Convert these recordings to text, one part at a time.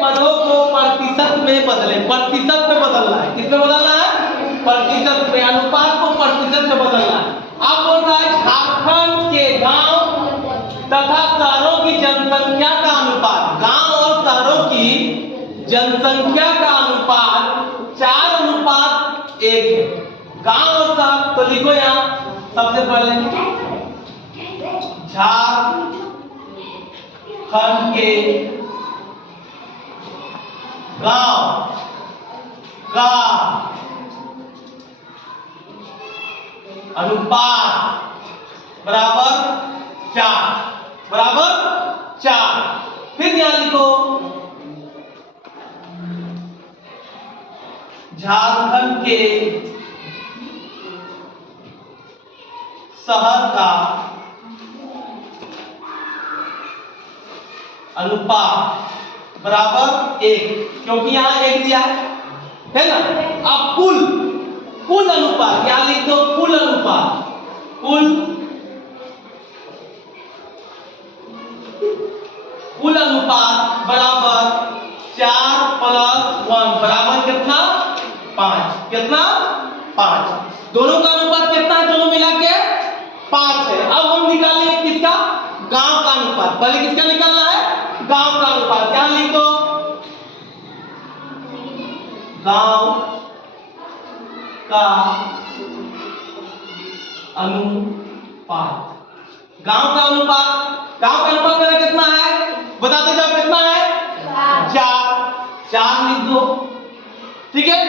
पदों को प्रतिशत में बदले, प्रतिशत में बदलना है। किसमें बदलना है? प्रतिशत में, अनुपात को प्रतिशत में बदलना है। अब बोल रहा है झारखंड के गांव तथा शहरों की जनसंख्या का अनुपात, गांव और शहरों की जनसंख्या का अनुपात 4:1 है। गांव और शहर, तो लिखो यहां सबसे पहले झारखंड के गांव का अनुपात बराबर 4। फिर यहां लिखो झारखंड के शहर का अनुपात बराबर 1, क्योंकि यहां 1 दिया है ना। अब कुल अनुपात क्या लिख दो? कुल अनुपात, कुल अनुपात बराबर 4 + 1 बराबर कितना? 5। कितना? 5। दोनों का अनुपात कितना है? दोनों मिला के 5 है। अब हम निकालेंगे किसका? गांव का अनुपात। पहले किसका निकालना है? गांव का अनुपात। क्या लिख दो? गांव का अनुपात, गांव का अनुपात मेरा कितना है? बताते जाओ कितना है? 4 लिख दो। ठीक है।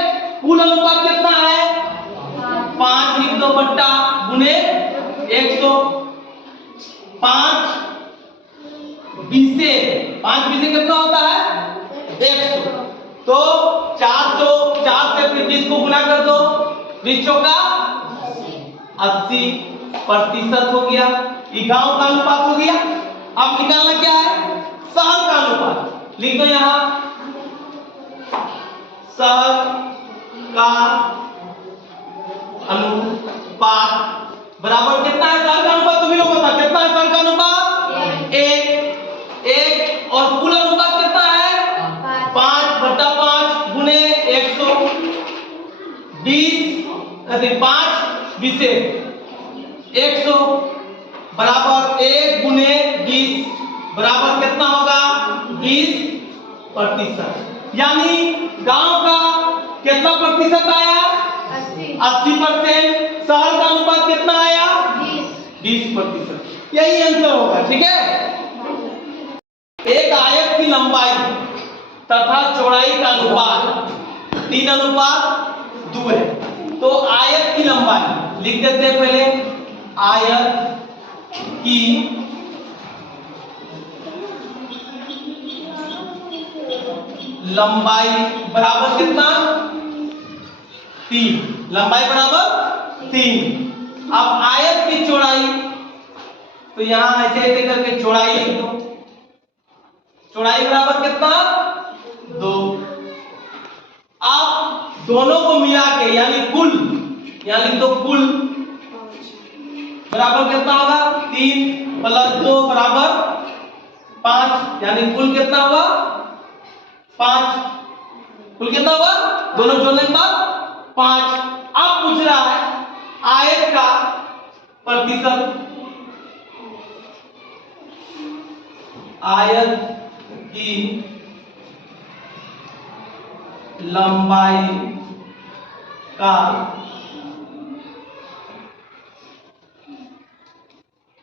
कुल अनुपात कितना है? 5 लिख दो, बट्टा गुने 100। 5 बीसे कितना होता है? 100। तो 4 से फिर 20 को गुना कर दो, 20 का 80% हो गया। ये गांव का अनुपात हो गया। अब निकालना क्या है? शहर का अनुपात। लिख दो यहां शहर का अनुपात बराबर कितना है? शहर का अनुपात तुम्हें लोग बता कितना है? शहर का अनुपात 1 और कुल अनुपात कितना है? 5/5 गुने 100। 5 बीसे 100 बराबर 1 गुने 20 बराबर कितना होगा? 20%। यानी गांव का कितना प्रतिशत आया? 80%। शहर का अनुपात कितना आया? 20%। यही आंसर होगा। ठीक है। एक आयत की लंबाई तथा चौड़ाई का अनुपात 3:2 है। तो आयत की लंबाई लिख देते हैं पहले। आयत की लंबाई बराबर कितना? 3। लंबाई बराबर 3। अब आयत की चौड़ाई, तो यहां ऐसे करके चौड़ाई लिख दो। चौड़ाई बराबर कितना? 2। आप दोनों को मिला के यानी कुल, यहां लिख दो कुल बराबर कितना होगा? 3 + 2 बराबर 5। यानी कुल कितना हुआ? 5। कुल कितना हुआ? दोनों जोड़ने के बाद 5। अब पूछ रहा है आयत का प्रतिशत। आयत की लंबाई का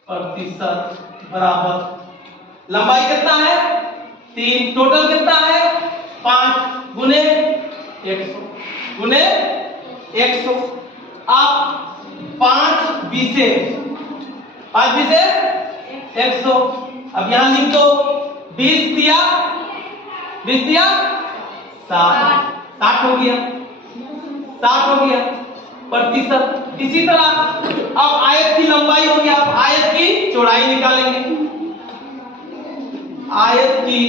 प्रतिशत बराबर, लंबाई कितना है? 3। टोटल कितना है? 5 गुने 100। आप 5 बीसे 100। अब यहां लिख दो 20 दिया 60 हो गया। 60 हो गया प्रतिशत। इसी तरह अब आयत की लंबाई हो गया। अब आयत की चौड़ाई निकालेंगे। आयत की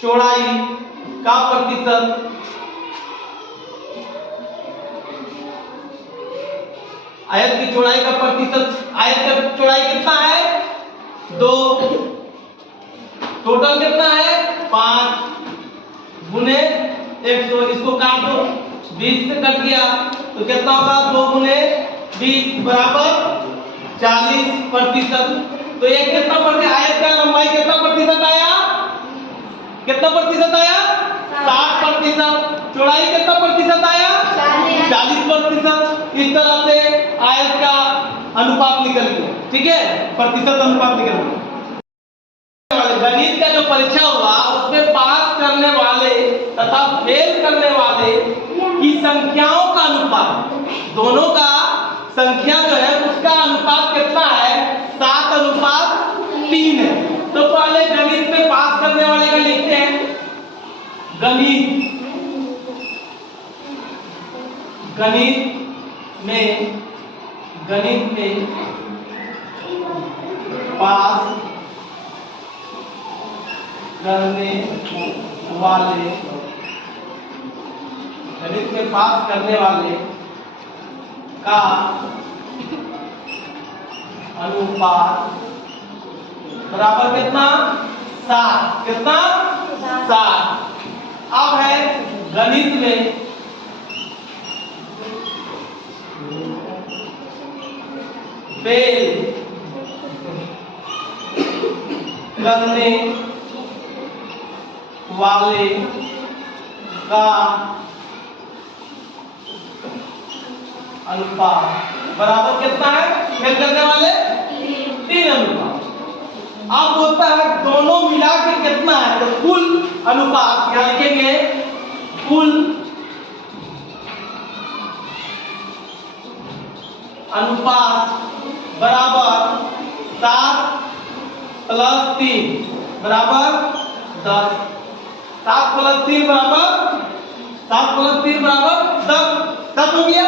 चौड़ाई का प्रतिशत, आयत की चौड़ाई का प्रतिशत, आयत का चौड़ाई कितना है? 2, टोटल कितना है 5 गुने 100, इसको काट दो, 20 से कट गया तो कितना होगा 2 गुने 20 बराबर 40%। तो ये कितना प्रतिशत, आयत का लंबाई कितना प्रतिशत आया, कितना प्रतिशत आया 60%। चौड़ाई कितना प्रतिशत आया 40%। इस तरह से आयत का अनुपात निकल गया, ठीक है, प्रतिशत अनुपात निकल गया। गणित का जो परीक्षा हुआ उसमें पास करने वाले तथा फेल करने वाले की संख्याओं का अनुपात, दोनों का संख्या जो है उसका अनुपात कितना है 7:3 है। तो पहले गणित में पास करने वाले का लिखते हैं। गणित में पास करने वाले, गणित में पास करने वाले का अनुपात बराबर कितना 7, कितना 7। अब है गणित में फेल करने वाले का अनुपात बराबर कितना है, फेल करने वाले 3 अनुपात। अब होता है दोनों मिला के कितना है, तो कुल अनुपात यहां लिखेंगे, कुल अनुपात बराबर 7 + 3 बराबर 10। 7 + 3 बराबर 10 हो गया।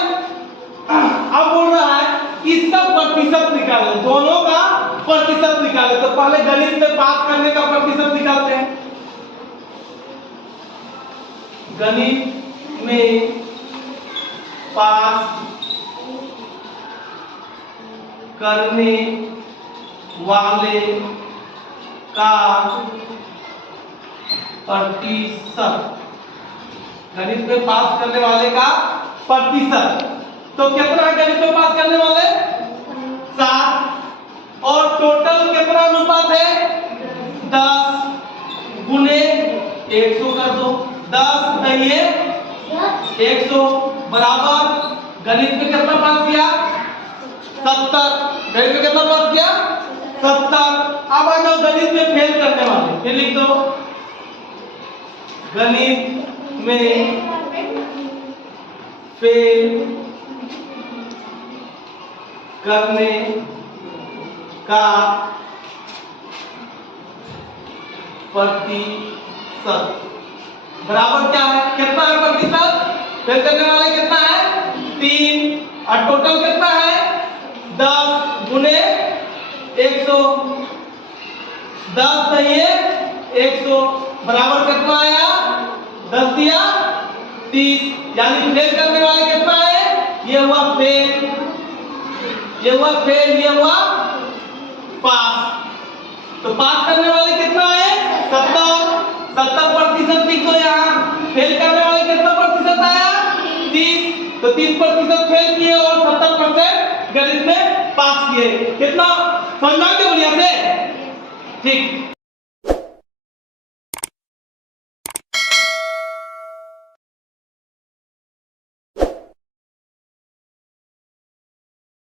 अब बोल रहा है इसका प्रतिशत निकाले, दोनों का प्रतिशत निकाले। तो पहले गणित में पास करने का प्रतिशत निकालते हैं। गणित में पास करने वाले का प्रतिशत, गणित में पास करने वाले का प्रतिशत, तो कितना है गणित में पास करने वाले 7, और टोटल कितना अनुपात है 10 गुने 100 कर दो, 10 नहीं 100 बराबर, गणित में कितना पास किया 70, गणित में कितना पास किया 70। अब आ जाओ गणित में फेल करने वाले, फिर लिख दो गणित में फेल करने का प्रतिशत बराबर क्या है, कितना है प्रतिशत, फेल करने वाले कितना है 3, और टोटल कितना है 10 गुने 100, 10 नहीं है 100 बराबर कितना आया 10 दिया 30, यानी फेल करने वाले कितना है, ये हुआ फेल, ये हुआ फेल, ये हुआ पास। तो पास करने वाले कितना है 70% लिख दो यहाँ। फेल करने वाले कितना प्रतिशत आया 30, तो 30% फेल किए और 70% गणित में पास किए। कितना समझा के बढ़िया से, ठीक।